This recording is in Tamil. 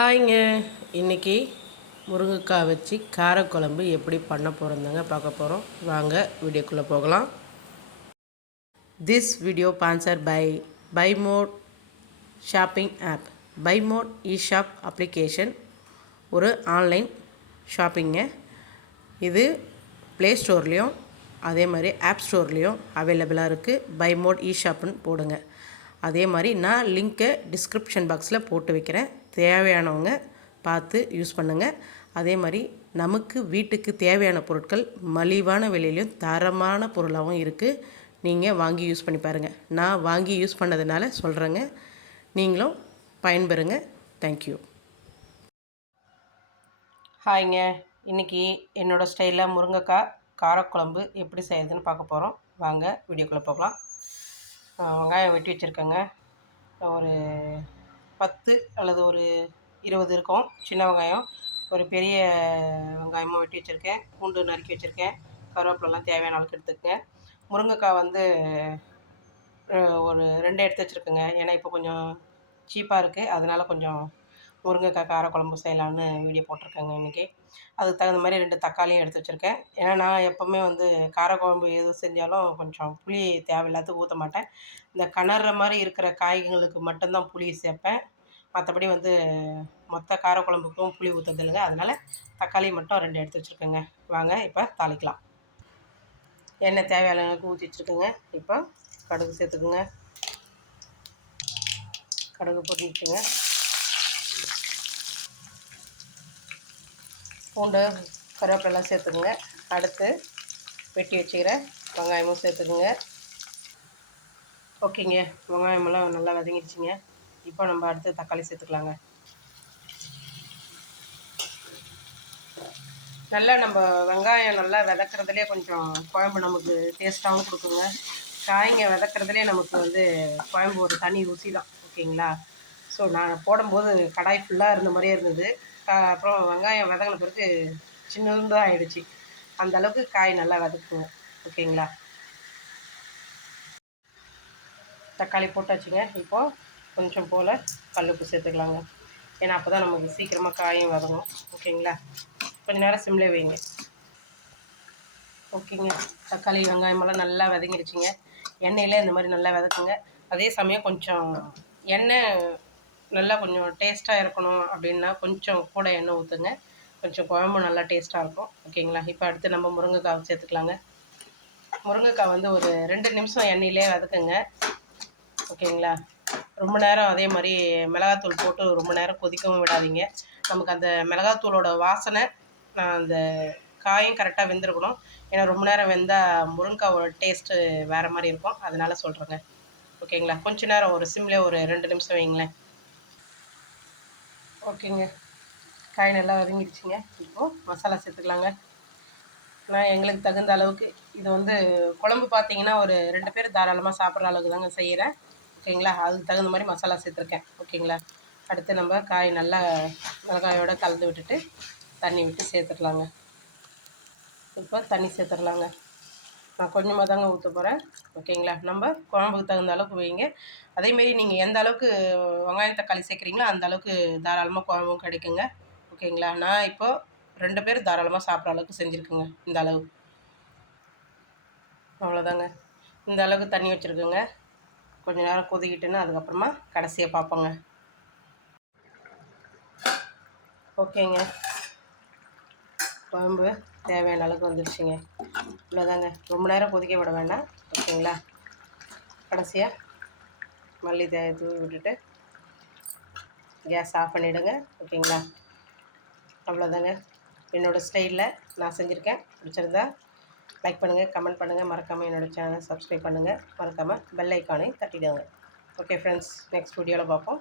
ஹாய்ங்க இன்னைக்கு முருங்கைக்காய் வச்சு காரக்குழம்பு எப்படி பண்ண போகிறோந்தாங்க பார்க்க போகிறோம் வாங்க வீடியோக்குள்ளே போகலாம். This video sponsor by buy mode shopping app buy mode e shop application ஒரு ஆன்லைன் ஷாப்பிங்க இது ப்ளே ஸ்டோர்லேயும் அதே மாதிரி ஆப் ஸ்டோர்லேயும் அவைலபிளாக இருக்குது பை மோட் இ ஷாப்னு போடுங்க. அதே மாதிரி நான் லிங்க்கை டிஸ்கிரிப்ஷன் பாக்ஸில் போட்டு வைக்கிறேன். தேவையானவங்க பார்த்து யூஸ் பண்ணுங்கள் அதே மாதிரி நமக்கு வீட்டுக்கு தேவையான பொருட்கள் மலிவான விலையிலையும் தரமான பொருளாகவும் இருக்குது நீங்கள் வாங்கி யூஸ் பண்ணி பாருங்கள் நான் வாங்கி யூஸ் பண்ணதுனால சொல்கிறேங்க நீங்களும் பயன்பெறுங்க. தேங்க்யூ ஹாய்ங்க. இன்றைக்கி என்னோடய ஸ்டைலில் முருங்கைக்காய் காரக்குழம்பு எப்படி செய்யறதுன்னு பார்க்க போகிறோம் வாங்க வீடியோக்குள்ளே போகலாம். வெங்காயம் வெட்டி வச்சுருக்கேங்க. ஒரு பத்து அல்லது ஒரு இருபது இருக்கும். சின்ன வெங்காயம். ஒரு பெரிய வெங்காயமும் வெட்டி வச்சுருக்கேன். பூண்டு நறுக்கி வச்சுருக்கேன். கருவேப்பிலலாம் தேவையான அளவுக்கு எடுத்துக்கங்க. முருங்கைக்காய் வந்து ஒரு ரெண்டு எடுத்து வச்சுருக்கேங்க. ஏன்னா இப்போ கொஞ்சம் சீப்பாக இருக்குது அதனால கொஞ்சம் முருங்கைக்காய் காரக்குழம்பு செய்யலான்னு வீடியோ போட்டிருக்கேங்க இன்றைக்கி அதுக்கு தகுந்த மாதிரி ரெண்டு தக்காளியும் எடுத்து வச்சுருக்கேன். ஏன்னா நான் எப்போவுமே வந்து காரக்குழம்பு எது செஞ்சாலும் கொஞ்சம் புளி தேவையில்லாத ஊற்ற மாட்டேன். இந்த கணர்ற மாதிரி இருக்கிற காய்களுக்கு மட்டும்தான் புளி சேர்ப்பேன். மற்றபடி வந்து மொத்த காரக்குழம்புக்கும் புளி ஊற்றுறது இல்லைங்க. அதனால் தக்காளி மட்டும் ரெண்டு எடுத்து வச்சுருக்கேங்க. வாங்க இப்போ தாளிக்கலாம். எண்ணெய் தேவையான அளவுக்கு ஊற்றி வச்சுருக்கேங்க. இப்போ கடுகு சேர்த்துக்குங்க. கடுகு பொரிச்சுங்க பூண்டு கருவேப்பிலாம் சேர்த்துக்குங்க. அடுத்து வெட்டி வச்சுக்கிற வெங்காயமும் சேர்த்துக்குங்க. ஓகேங்க. வெங்காயமெல்லாம் நல்லா வதங்கிடுச்சிங்க. இப்போ நம்ம அடுத்து தக்காளி சேர்த்துக்கலாங்க. நல்லா நம்ம வெங்காயம் நல்லா விதக்கிறதுலே கொஞ்சம் குழம்பு நமக்கு டேஸ்ட்டாகவும் கொடுக்குங்க. காய்ங்க விதக்கிறதுலே நமக்கு வந்து குழம்பு ஒரு தனி ருசி தான் ஓகேங்களா? ஸோ நான் போடும்போது கடாய் ஃபுல்லாக இருந்த மாதிரியே இருந்தது. அப்புறம் வெங்காயம் வதங்கின பிறகு சின்னதுன்னு ஆயிடுச்சு. அந்த அளவுக்கு காய் நல்லா வதக்குங்க ஓகேங்களா? தக்காளி போட்டாச்சுங்க. இப்போது கொஞ்சம் போல் கல்லுப்பு சேர்த்துக்கலாங்க. ஏன்னா அப்போ தான் நமக்கு சீக்கிரமாக காயும் வதங்கும். ஓகேங்களா? கொஞ்ச நேரம் சிம்லே வைங்க. ஓகேங்க. தக்காளி வெங்காயமெல்லாம் நல்லா வதங்கிடுச்சுங்க. எண்ணெயில் இந்த மாதிரி நல்லா வதக்குங்க. அதே சமயம் கொஞ்சம் எண்ணெய் நல்லா கொஞ்சம் டேஸ்ட்டாக இருக்கணும் அப்படின்னா கொஞ்சம் கூட எண்ணெய் ஊற்றுங்க கொஞ்சம் குழம்பு நல்லா டேஸ்ட்டாக இருக்கும். ஓகேங்களா இப்போ அடுத்து நம்ம முருங்கைக்காய் சேர்த்துக்கலாங்க. முருங்கைக்காய் வந்து ஒரு ரெண்டு நிமிஷம் எண்ணெயிலே வதக்குங்க. ஓகேங்களா ரொம்ப நேரம் அதே மாதிரி மிளகாத்தூள் போட்டு ரொம்ப நேரம் கொதிக்கவும் விடாதீங்க. நமக்கு அந்த மிளகாத்தூளோட வாசனை நான் அந்த காயும் கரெக்டாக வெந்திருக்கணும். ஏன்னா ரொம்ப நேரம் வெந்தால் முருங்கைக்காவோட டேஸ்ட்டு வேறு மாதிரி இருக்கும். அதனால் சொல்கிறேங்க ஓகேங்களா கொஞ்ச நேரம் ஒரு சிம்லேயே ஒரு ரெண்டு நிமிஷம் வைங்களேன். ஓகேங்க. காய் நல்லா வதங்கிடுச்சிங்க. இப்போது மசாலா சேர்த்துக்கலாங்க. நான் எங்களுக்கு தகுந்த அளவுக்கு இது வந்து குழம்பு பார்த்தீங்கன்னா ஒரு ரெண்டு பேர் தாராளமாக சாப்பிட்ற அளவுக்கு தாங்க செய்கிறேன் ஓகேங்களா? அதுக்கு தகுந்த மாதிரி மசாலா சேர்த்துருக்கேன். ஓகேங்களா? அடுத்து நம்ம காய் நல்லா மிளகாயோட கலந்து விட்டுட்டு தண்ணி விட்டு சேர்த்துக்கலாங்க. இப்போ தண்ணி சேர்த்துடலாங்க நான் கொஞ்சமாக தாங்க ஊற்ற போகிறேன் ஓகேங்களா? நம்ம குழம்புக்கு தகுந்த அளவுக்கு வைங்க. அதேமாரி நீங்கள் எந்த அளவுக்கு வெங்காயம் தக்காளி சேர்க்குறீங்களோ அந்த அளவுக்கு தாராளமாக குழம்பும் கிடைக்குங்க. ஓகேங்களா? நான் இப்போது ரெண்டு பேர் தாராளமாக சாப்பிட்ற அளவுக்கு செஞ்சுருக்குங்க. இந்த அளவு. அவ்வளோதாங்க இந்த அளவுக்கு தண்ணி வச்சுருக்குங்க. கொஞ்ச நேரம் கொதிக்கிட்டுன்னு அதுக்கப்புறமா கடைசியாக பார்ப்போங்க. ஓகேங்க. குழம்பு தேவையான அளவுக்கு வந்துடுச்சுங்க இவ்வளோதாங்க ரொம்ப நேரம் கொதிக்க விட வேண்டாம். ஓகேங்களா? கடைசியாக மல்லி தூவி விட்டுட்டு கேஸ் ஆஃப் பண்ணிவிடுங்க ஓகேங்களா? அவ்வளோதாங்க. என்னோடய ஸ்டைலில் நான் செஞ்சுருக்கேன். பிடிச்சிருந்தா லைக் பண்ணுங்கள் கமெண்ட் பண்ணுங்கள் மறக்காமல் என்னோடய சேனலை சப்ஸ்கிரைப் பண்ணுங்கள் மறக்காமல் பெல் ஐக்கானையும் தட்டிடுங்க. ஓகே ஃப்ரெண்ட்ஸ் நெக்ஸ்ட் வீடியோவில் பார்ப்போம்.